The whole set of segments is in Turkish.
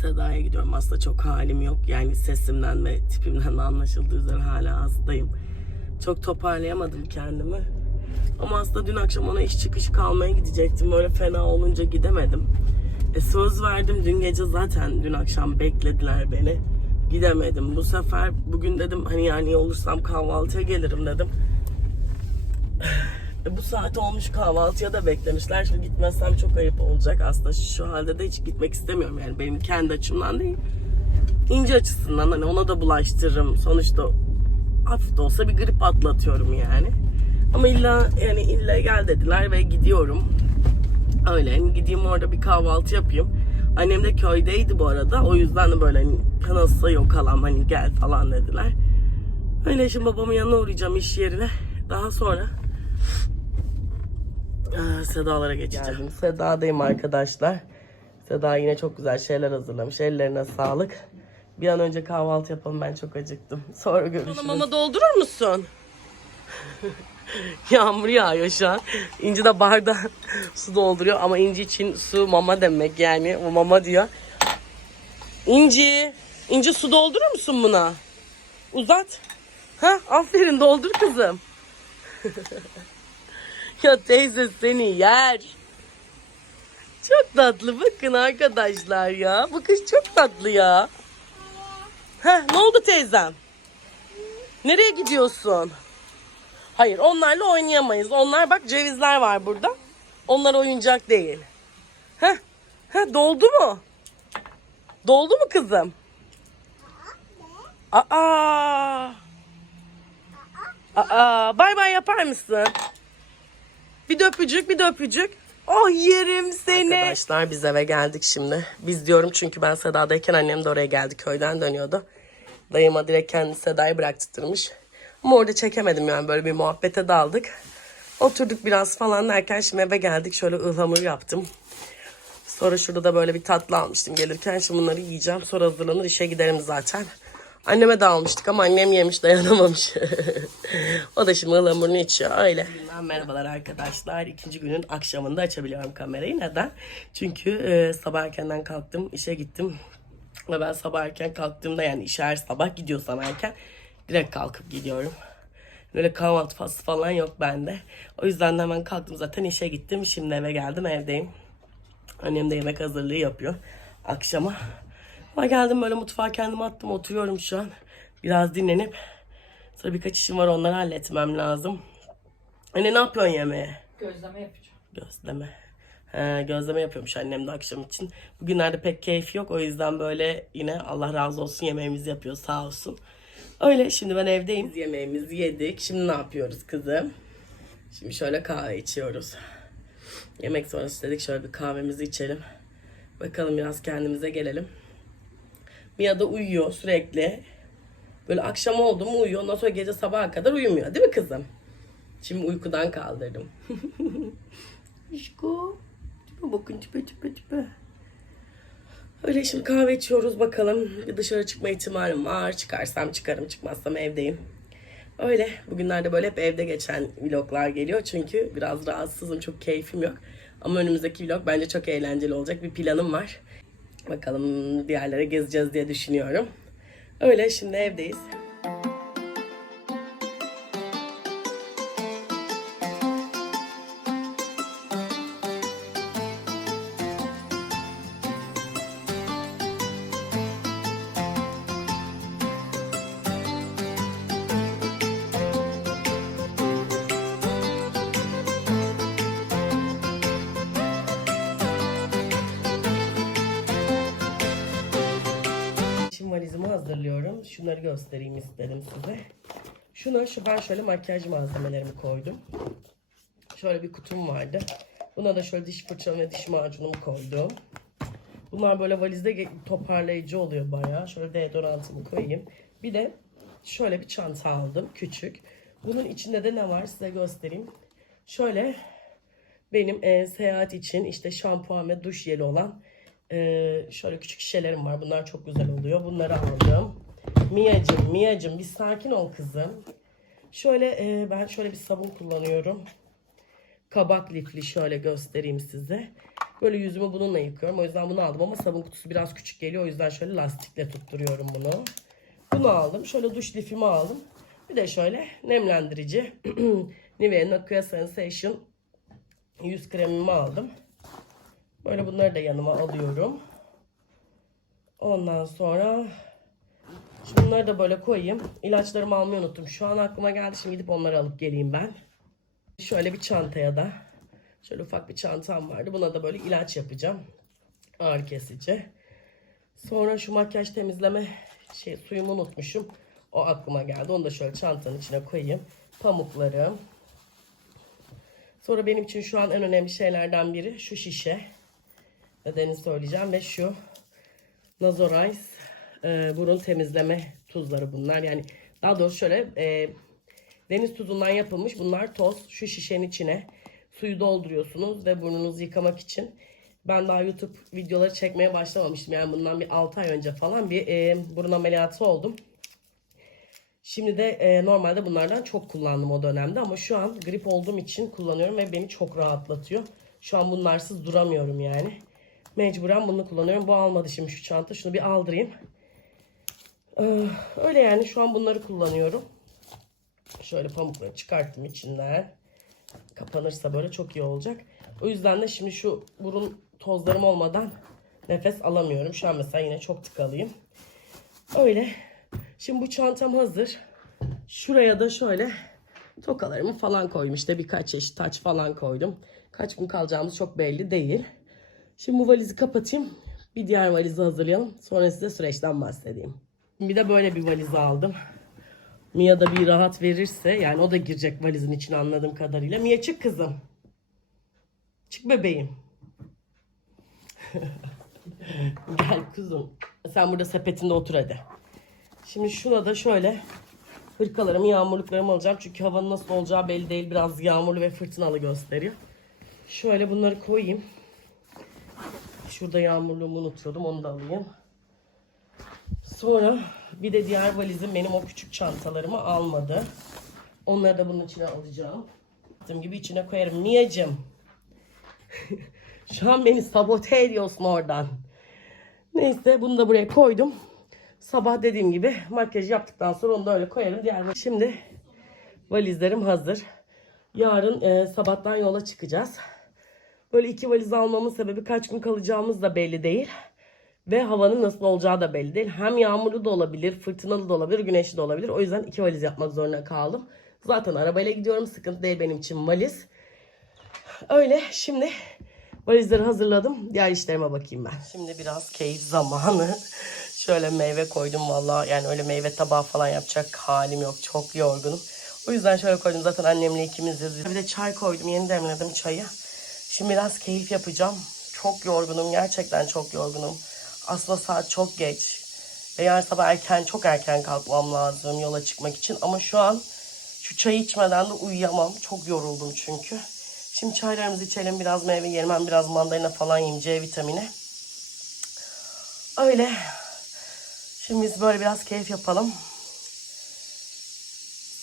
Seda'ya gidiyorum. Aslında çok halim yok. Yani sesimden ve tipimden de anlaşıldığı üzere hala hastayım. Çok toparlayamadım kendimi. Ama aslında dün akşam ona iş çıkışı kalmaya gidecektim. Böyle fena olunca gidemedim. E, söz verdim dün gece zaten dün akşam beklediler beni. Gidemedim. Bu sefer bugün dedim hani yani olursam kahvaltıya gelirim dedim. E, bu saat olmuş kahvaltıya da beklemişler. Şimdi gitmezsem çok ayıp olacak. Aslında şu halde de hiç gitmek istemiyorum. Yani benim kendi açımdan değil. İnce açısından hani ona da bulaştırırım. Sonuçta hafif de olsa bir grip atlatıyorum yani. Ama illa yani illa gel dediler ve gidiyorum. Öyle hani gideyim orada bir kahvaltı yapayım. Annem de köydeydi bu arada. O yüzden de böyle hani kanası yok halam hani gel falan dediler. Öyle şimdi babamın yanına uğrayacağım iş yerine. Daha sonra Sedalara geçeceğim. Geldim. Seda'dayım arkadaşlar. Seda yine çok güzel şeyler hazırlamış. Ellerine sağlık. Bir an önce kahvaltı yapalım. Ben çok acıktım. Sonra görüşürüz. Mama doldurur musun? Yağmur yağıyor şu an. İnci de barda su dolduruyor ama İnci için su mama demek yani. O mama diyor. İnci, İnci su doldurur musun buna? Uzat. Ha, aferin doldur kızım. ya teyze seni yer. Çok tatlı bakın arkadaşlar ya. Bu kız çok tatlı ya. Ha, ne oldu teyzem? Nereye gidiyorsun? Hayır onlarla oynayamayız. Onlar bak cevizler var burada. Onlar oyuncak değil. Heh, heh, doldu mu? Doldu mu kızım? Aa. Aa, bay bay yapar mısın? Bir de öpücük, bir de öpücük. Oh yerim seni. Arkadaşlar biz eve geldik şimdi. Biz diyorum çünkü ben Seda'dayken annem de oraya geldi. Köyden dönüyordu. Dayıma direkt kendi Seda'yı bıraktırmış. Ama orada çekemedim yani böyle bir muhabbete daldık. Oturduk biraz falan derken şimdi eve geldik. Şöyle ıhlamur yaptım. Sonra şurada da böyle bir tatlı almıştım gelirken. Şimdi bunları yiyeceğim. Sonra hazırlanır işe giderim zaten. Anneme de almıştık ama annem yemiş dayanamamış. o da şimdi ıhlamurunu içiyor öyle. Merhabalar arkadaşlar. İkinci günün akşamında açabiliyorum kamerayı. Neden? Çünkü e, sabah erkenden kalktım işe gittim. Ve ben sabah erken kalktığımda yani işe her sabah gidiyorsam erken direkt kalkıp gidiyorum. Böyle kahvaltı faslı falan yok bende. O yüzden de hemen kalktım zaten işe gittim. Şimdi eve geldim evdeyim. Annem de yemek hazırlığı yapıyor akşama. Ama geldim böyle mutfağa kendimi attım oturuyorum şu an. Biraz dinlenip sonra birkaç işim var onları halletmem lazım. Anne ne yapıyorsun yemeğe? Gözleme yapacağım. Gözleme. He, gözleme yapıyormuş annem de akşam için. Bugünlerde pek keyif yok. O yüzden böyle yine Allah razı olsun yemeğimizi yapıyor sağ olsun. Öyle şimdi ben evdeyim. Biz yemeğimizi yedik. Şimdi ne yapıyoruz kızım? Şimdi şöyle kahve içiyoruz. Yemek sonrası dedik şöyle bir kahvemizi içelim. Bakalım biraz kendimize gelelim. Mia da uyuyor sürekli. Böyle akşam oldu mu uyuyor. Ondan sonra gece sabaha kadar uyumuyor. Değil mi kızım? Şimdi uykudan kaldırdım. İşko. Tipe bakın tipe tipe tipe. Öyle şimdi kahve içiyoruz bakalım. Bir dışarı çıkma ihtimalim var. Çıkarsam çıkarım çıkmazsam evdeyim. Öyle bugünlerde böyle hep evde geçen vloglar geliyor. Çünkü biraz rahatsızım çok keyfim yok. Ama önümüzdeki vlog bence çok eğlenceli olacak. Bir planım var. Bakalım bir yerlere gezeceğiz diye düşünüyorum. Öyle şimdi evdeyiz. Şunları göstereyim istedim size. Şuna şu ben şöyle makyaj malzemelerimi koydum. Şöyle bir kutum vardı. Buna da şöyle diş fırçam ve diş macunumu koydum. Bunlar böyle valizde toparlayıcı oluyor bayağı. Şöyle deodorantımı koyayım. Bir de şöyle bir çanta aldım küçük. Bunun içinde de ne var size göstereyim. Şöyle benim e, seyahat için işte şampuan ve duş jeli olan e, şöyle küçük şişelerim var. Bunlar çok güzel oluyor. Bunları aldım. Mia'cım, Mia'cım bir sakin ol kızım. Şöyle e, ben şöyle bir sabun kullanıyorum. kabak lifli şöyle göstereyim size. Böyle yüzümü bununla yıkıyorum. O yüzden bunu aldım ama sabun kutusu biraz küçük geliyor. O yüzden şöyle lastikle tutturuyorum bunu. Bunu aldım. Şöyle duş lifimi aldım. Bir de şöyle nemlendirici. Nivea Nakia Sensation yüz kremimi aldım. Böyle bunları da yanıma alıyorum. Ondan sonra şimdi bunları da böyle koyayım. İlaçlarımı almayı unuttum. Şu an aklıma geldi. Şimdi gidip onları alıp geleyim ben. Şöyle bir çantaya da şöyle ufak bir çantam vardı. Buna da böyle ilaç yapacağım. Ağrı kesici. Sonra şu makyaj temizleme şey suyumu unutmuşum. O aklıma geldi. Onu da şöyle çantanın içine koyayım. Pamuklarım. Sonra benim için şu an en önemli şeylerden biri şu şişe. Nedenini söyleyeceğim ve şu Nazorize e, burun temizleme tuzları bunlar. Yani daha doğrusu şöyle e, deniz tuzundan yapılmış bunlar toz. Şu şişenin içine suyu dolduruyorsunuz ve burnunuzu yıkamak için. Ben daha YouTube videoları çekmeye başlamamıştım. Yani bundan bir 6 ay önce falan bir e, burun ameliyatı oldum. Şimdi de e, normalde bunlardan çok kullandım o dönemde ama şu an grip olduğum için kullanıyorum ve beni çok rahatlatıyor. Şu an bunlarsız duramıyorum yani. Mecburen bunu kullanıyorum. Bu almadı şimdi şu çanta. Şunu bir aldırayım. Ee, öyle yani şu an bunları kullanıyorum. Şöyle pamukları çıkarttım içinden. Kapanırsa böyle çok iyi olacak. O yüzden de şimdi şu burun tozlarım olmadan nefes alamıyorum. Şu an mesela yine çok tıkalıyım. Öyle. Şimdi bu çantam hazır. Şuraya da şöyle tokalarımı falan koydum. İşte birkaç çeşit taç falan koydum. Kaç gün kalacağımız çok belli değil. Şimdi bu valizi kapatayım. Bir diğer valizi hazırlayalım. Sonra size süreçten bahsedeyim. Bir de böyle bir valiz aldım. Mia da bir rahat verirse yani o da girecek valizin içine anladığım kadarıyla. Mia çık kızım. Çık bebeğim. Gel kuzum. Sen burada sepetinde otur hadi. Şimdi şuna da şöyle hırkalarımı, yağmurluklarımı alacağım. Çünkü havanın nasıl olacağı belli değil. Biraz yağmurlu ve fırtınalı gösteriyor. Şöyle bunları koyayım. Şurada yağmurluğumu unutuyordum. Onu da alayım. Sonra bir de diğer valizim benim o küçük çantalarımı almadı. Onları da bunun içine alacağım. Yaptığım gibi içine koyarım. Miyacım. Şu an beni sabote ediyorsun oradan. Neyse bunu da buraya koydum. Sabah dediğim gibi makyaj yaptıktan sonra onu da öyle koyarım. Diğer Şimdi valizlerim hazır. Yarın e, sabahtan yola çıkacağız. Böyle iki valiz almamın sebebi kaç gün kalacağımız da belli değil. Ve havanın nasıl olacağı da belli değil. Hem yağmurlu da olabilir, fırtınalı da olabilir, güneşli de olabilir. O yüzden iki valiz yapmak zorunda kaldım. Zaten arabayla gidiyorum. Sıkıntı değil benim için valiz. Öyle şimdi valizleri hazırladım. Diğer işlerime bakayım ben. Şimdi biraz keyif zamanı. Şöyle meyve koydum valla. Yani öyle meyve tabağı falan yapacak halim yok. Çok yorgunum. O yüzden şöyle koydum. Zaten annemle ikimiziz. Bir de çay koydum. Yeni demledim çayı. Şimdi biraz keyif yapacağım. Çok yorgunum. Gerçekten çok yorgunum. Aslında saat çok geç. Ve yarın sabah erken, çok erken kalkmam lazım yola çıkmak için. Ama şu an şu çayı içmeden de uyuyamam. Çok yoruldum çünkü. Şimdi çaylarımızı içelim. Biraz meyve yiyelim. Ben biraz mandalina falan yiyeyim. C vitamini. Öyle. Şimdi biz böyle biraz keyif yapalım.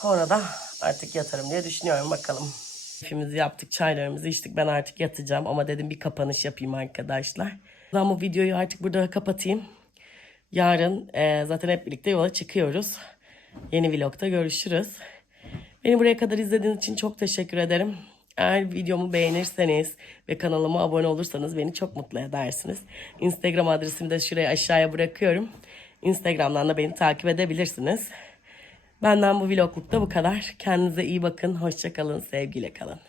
Sonra da artık yatarım diye düşünüyorum. Bakalım. Keyfimizi yaptık, çaylarımızı içtik. Ben artık yatacağım ama dedim bir kapanış yapayım arkadaşlar. Ben bu videoyu artık burada kapatayım. Yarın e, zaten hep birlikte yola çıkıyoruz. Yeni vlogda görüşürüz. Beni buraya kadar izlediğiniz için çok teşekkür ederim. Eğer videomu beğenirseniz ve kanalıma abone olursanız beni çok mutlu edersiniz. Instagram adresimi de şuraya aşağıya bırakıyorum. Instagram'dan da beni takip edebilirsiniz. Benden bu vloglukta bu kadar. Kendinize iyi bakın. Hoşçakalın. Sevgiyle kalın.